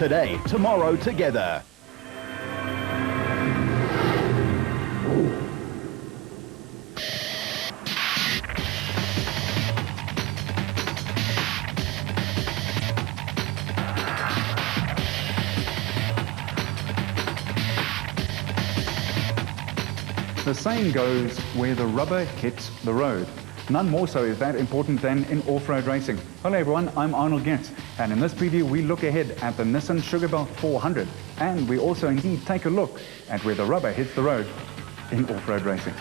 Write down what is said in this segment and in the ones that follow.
Today, tomorrow, together. The saying goes, where the rubber hits the road. None more so is that important than in off-road racing. Hello everyone, I'm Arnold Getz, and in this preview we look ahead at the Nissan Sugarbelt 400, and we also indeed take a look at where the rubber hits the road in off-road racing.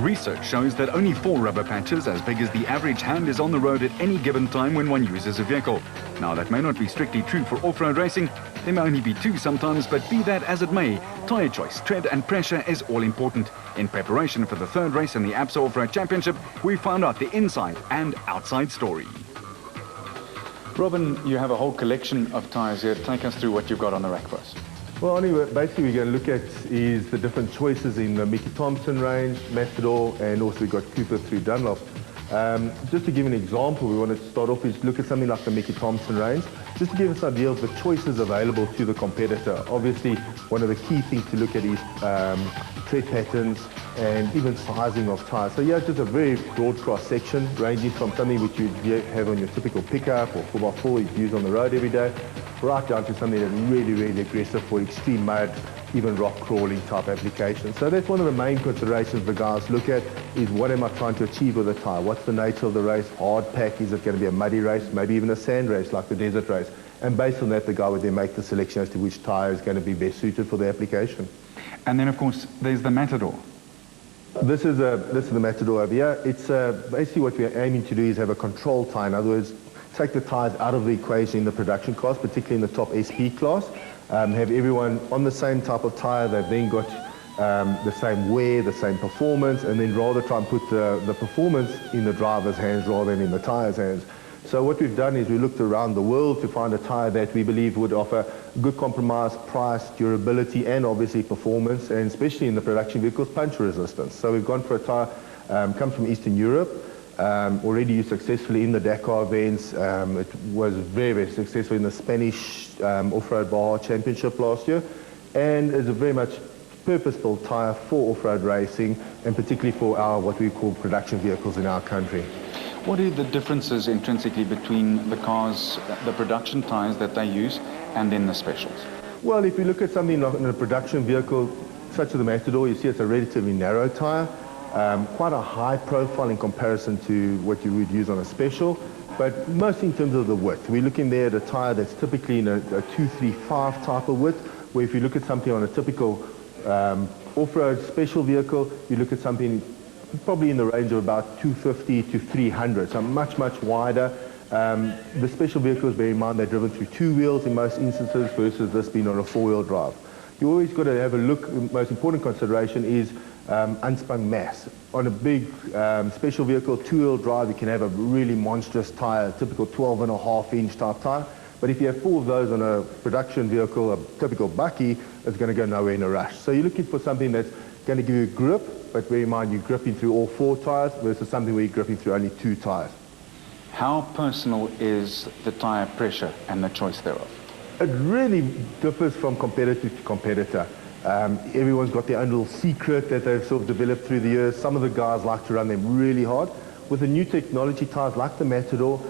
Research shows that only 4 rubber patches as big as the average hand is on the road at any given time when one uses a vehicle. Now that may not be strictly true for off-road racing. There may only be 2 sometimes, but be that as it may, tyre choice, tread and pressure is all important. In preparation for the 3rd race in the ABSA Off-Road Championship, we found out the inside and outside story. Robin, you have a whole collection of tyres here. Take us through what you've got on the rack for us. Well, anyway, basically we're going to look at is the different choices in the Mickey Thompson range, Matador, and also we've got Cooper through Dunlop. Just to give an example, we want to start off is look at something like the Mickey Thompson range, just to give us an idea of the choices available to the competitor. Obviously, one of the key things to look at is tread patterns and even sizing of tyres. So yeah, just a very broad cross-section, ranging from something which you have on your typical pickup or 4x4 you use on the road every day, right down to something that's really, really aggressive for extreme mud, even rock crawling type applications. So that's one of the main considerations the guys look at, is what am I trying to achieve with a tyre? What's the nature of the race? Hard pack? Is it going to be a muddy race? Maybe even a sand race like the desert race? And based on that, the guy would then make the selection as to which tyre is going to be best suited for the application. And then, of course, there's the Matador. This is the Matador over here. It's basically what we're aiming to do is have a control tyre. In other words, take the tyres out of the equation in the production class, particularly in the top SP class. Have everyone on the same type of tyre. They've then got the same wear, the same performance, and then rather try and put the performance in the driver's hands rather than in the tyre's hands. So what we've done is we looked around the world to find a tyre that we believe would offer good compromise, price, durability, and obviously performance, and especially in the production vehicles, punch resistance. So we've gone for a tyre, comes from Eastern Europe, already used successfully in the Dakar events. It was very, very successful in the Spanish Off-Road Baja Championship last year, and is a very much purpose-built tyre for off-road racing, and particularly for our what we call production vehicles in our country. What are the differences intrinsically between the cars, the production tyres that they use, and then the specials? Well, if you look at something like in a production vehicle, such as the Matador, you see it's a relatively narrow tyre, quite a high profile in comparison to what you would use on a special, but mostly in terms of the width. We're looking there at a tyre that's typically in a 235 type of width, where if you look at something on a typical off-road special vehicle, you look at something probably in the range of about 250 to 300, so much, much wider. The special vehicles, bear in mind, they're driven through 2 wheels in most instances versus this being on a 4-wheel drive. You always got to have a look. The most important consideration is unspun mass. On a big special vehicle, 2-wheel drive, you can have a really monstrous tyre, typical 12.5-inch type tyre. But if you have 4 of those on a production vehicle, a typical bucky, it's going to go nowhere in a rush. So you're looking for something that's going to give you grip, but bear in mind you're gripping through all 4 tyres versus something where you're gripping through only 2 tyres. How personal is the tyre pressure and the choice thereof? It really differs from competitor to competitor. Everyone's got their own little secret that they've sort of developed through the years. Some of the guys like to run them really hard. With the new technology tyres like the Matador,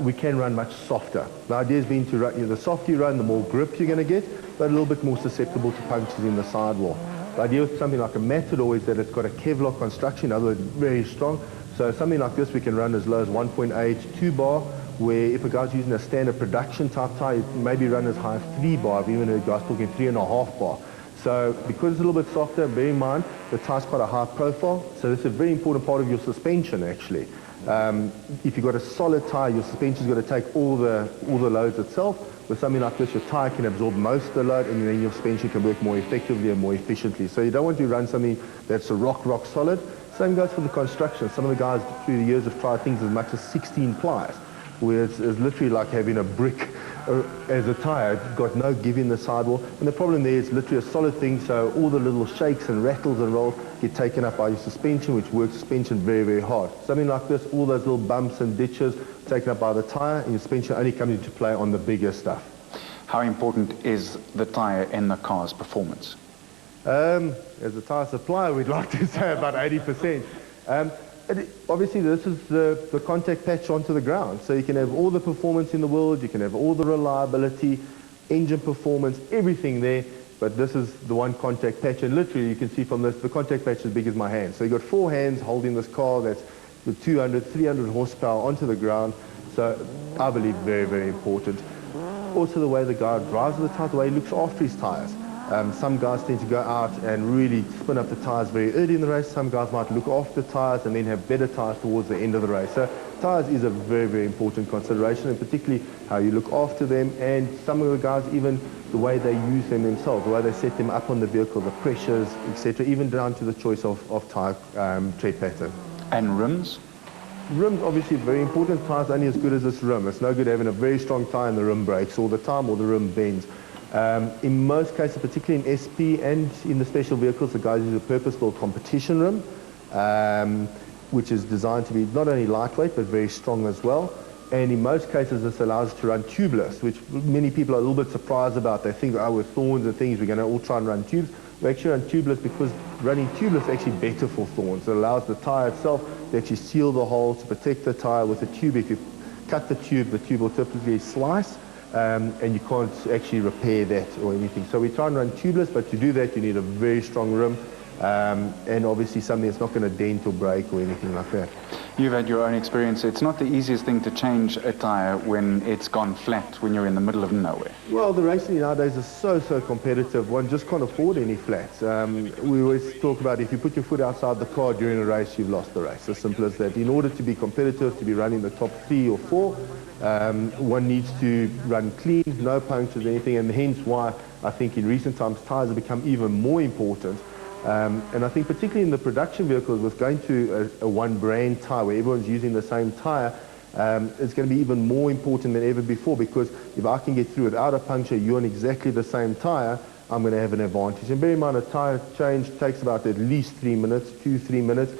we can run much softer. The idea has been to run, the softer you run, the more grip you're going to get, but a little bit more susceptible to punctures in the sidewall. The idea with something like a Matador is that it's got a Kevlar construction, in other words, very strong. So something like this we can run as low as 1.8, 2 bar, where if a guy's using a standard production type tyre, it maybe run as high as 3 bar, even if a guy's talking 3.5 bar. So because it's a little bit softer, bear in mind, the tyre's quite a high profile, so this is a very important part of your suspension actually. If you've got a solid tyre, your suspension's got to take all the loads itself. With something like this, your tyre can absorb most of the load, and then your suspension can work more effectively and more efficiently. So you don't want to run something that's a rock solid. Same goes for the construction. Some of the guys through the years have tried things as much as 16 plies, where it's literally like having a brick as a tyre. It's got no give in the sidewall. And the problem there is literally a solid thing, so all the little shakes and rattles and rolls get taken up by your suspension, which works suspension very, very hard. Something like this, all those little bumps and ditches taken up by the tyre, and your suspension only comes into play on the bigger stuff. How important is the tyre in the car's performance? As a tyre supplier, we'd like to say about 80%. Obviously, this is the contact patch onto the ground. So you can have all the performance in the world, you can have all the reliability, engine performance, everything there, but this is the one contact patch. And literally, you can see from this, the contact patch is as big as my hand. So you've got 4 hands holding this car that's with 200, 300 horsepower onto the ground. So I believe very, very important. Also, the way the guy drives the tyre, the way he looks after his tyres. Some guys tend to go out and really spin up the tyres very early in the race. Some guys might look after the tyres and then have better tyres towards the end of the race. So tyres is a very, very important consideration, and particularly how you look after them, and some of the guys even the way they use them themselves, the way they set them up on the vehicle, the pressures, etc., even down to the choice of tyre tread pattern. And rims? Rims obviously very important. Tyre's only as good as its rim. It's no good having a very strong tyre and the rim breaks all the time or the rim bends. In most cases, particularly in SP and in the special vehicles, the guys use a purpose-built competition rim, which is designed to be not only lightweight but very strong as well. And in most cases, this allows us to run tubeless, which many people are a little bit surprised about. They think, oh, with thorns and things, we're going to all try and run tubes. We actually run tubeless because running tubeless is actually better for thorns. It allows the tyre itself to actually seal the hole to protect the tyre. With a tube, if you cut the tube will typically slice. And you can't actually repair that or anything. So we try and run tubeless, but to do that you need a very strong rim, and obviously something that's not going to dent or break or anything like that. You've had your own experience. It's not the easiest thing to change a tyre when it's gone flat, when you're in the middle of nowhere. Well, the racing nowadays is so competitive, one just can't afford any flats. We always talk about if you put your foot outside the car during a race, you've lost the race. As simple as that. In order to be competitive, to be running the top 3 or 4, one needs to run clean, no punctures, anything, and hence why I think in recent times tyres have become even more important. And I think particularly in the production vehicles, with going to a one brand tyre where everyone's using the same tyre, it's going to be even more important than ever before, because if I can get through without a puncture, you're on exactly the same tyre, I'm going to have an advantage. And bear in mind, a tyre change takes about at least 3 minutes, 2-3 minutes.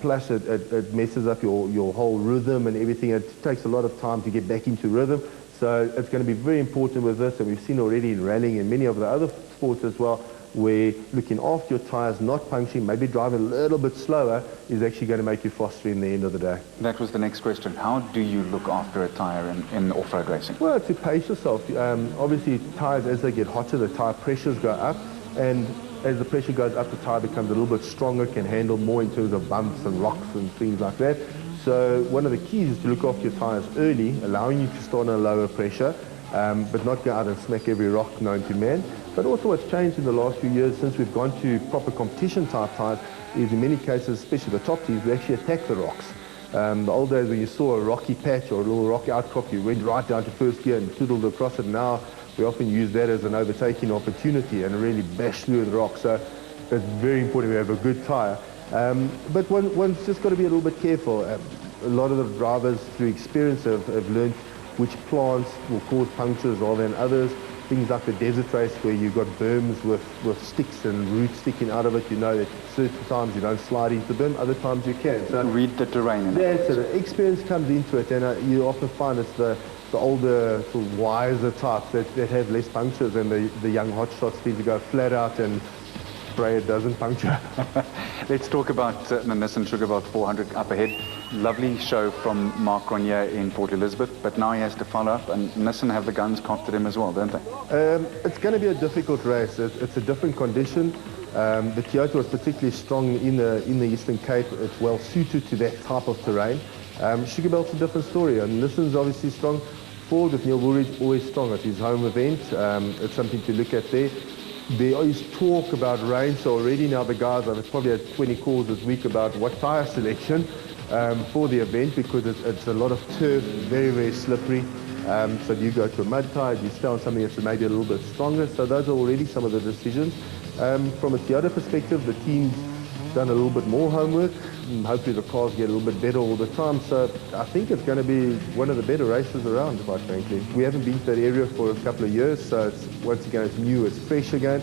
Plus it messes up your whole rhythm and everything. It takes a lot of time to get back into rhythm. So it's going to be very important with this, and we've seen already in rallying and many of the other sports as well, where looking after your tyres, not puncturing, maybe driving a little bit slower, is actually going to make you faster in the end of the day. That was the next question. How do you look after a tyre in off-road racing? Well, to pace yourself. Obviously, tyres, as they get hotter, the tyre pressures go up, and as the pressure goes up, the tyre becomes a little bit stronger, can handle more in terms of bumps and rocks and things like that. So one of the keys is to look after your tyres early, allowing you to start on a lower pressure, but not go out and smack every rock known to man. But also what's changed in the last few years since we've gone to proper competition type tyres is in many cases, especially the top teams, we actually attack the rocks. The old days when you saw a rocky patch or a little rocky outcrop, you went right down to first gear and tootled across it. Now we often use that as an overtaking opportunity and really bash through the rock. So it's very important we have a good tyre. But one's just got to be a little bit careful. A lot of the drivers through experience have learned which plants will cause punctures rather than others. Things like the desert race where you've got berms with sticks and roots sticking out of it. You know that certain times you don't slide into the berm, other times you can. So read the terrain. Yeah, so the experience comes into it, and you often find it's the older, sort of wiser types that have less punctures, and the young hotshots need to go flat out and pray it doesn't puncture. Let's talk about the Nissan Sugarbelt 400 up ahead. Lovely show from Mark Grenier in Port Elizabeth, but now he has to follow up, and Nissan have the guns cocked at him as well, don't they? It's going to be a difficult race. It's a different condition. The Toyota was particularly strong in the Eastern Cape. It's well suited to that type of terrain. Sugarbelt's a different story, and Nissan's obviously strong. Ford with Neil Woolridge, always strong at his home event. It's something to look at there. There is talk about rain, so already now the guys have probably had 20 calls this week about what tyre selection for the event, because it's a lot of turf, very, very slippery. So do you go to a mud tyre, do you stay on something that's maybe a little bit stronger? So those are already some of the decisions. From a Toyota perspective, the team's done a little bit more homework, and hopefully the cars get a little bit better all the time. So I think it's going to be one of the better races around, quite frankly. We haven't been to that area for a couple of years, so it's, once again, it's new, it's fresh again.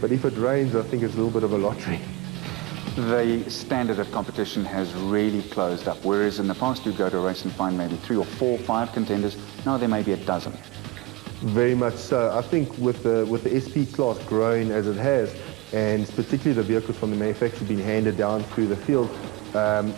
But if it rains, I think it's a little bit of a lottery. The standard of competition has really closed up, whereas in the past you'd go to a race and find maybe 3 or 4 or 5 contenders. Now there may be a dozen. Very much so. I think with the SP class growing as it has, and particularly the vehicles from the manufacturer being handed down through the field,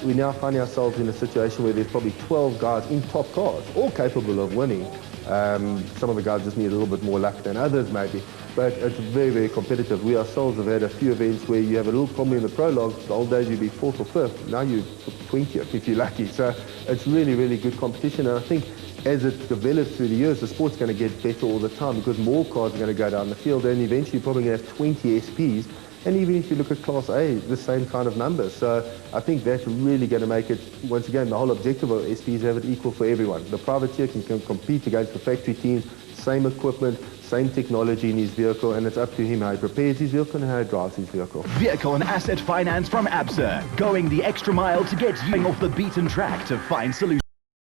we now find ourselves in a situation where there's probably 12 guys in top cars, all capable of winning. Some of the guys just need a little bit more luck than others maybe, but it's very, very competitive. We ourselves have had a few events where you have a little problem in the prologue. The old days you'd be 4th or 5th, now you're 20th if you're lucky. So it's really, really good competition, and I think as it develops through the years, the sport's going to get better all the time because more cars are going to go down the field, and eventually you're probably going to have 20 SPs. And even if you look at Class A, the same kind of numbers. So I think that's really going to make it, once again, the whole objective of SPs have it equal for everyone. The privateer can compete against the factory teams, same equipment, same technology in his vehicle, and it's up to him how he prepares his vehicle and how he drives his vehicle. Vehicle and asset finance from ABSA, going the extra mile to get you off the beaten track to find solutions.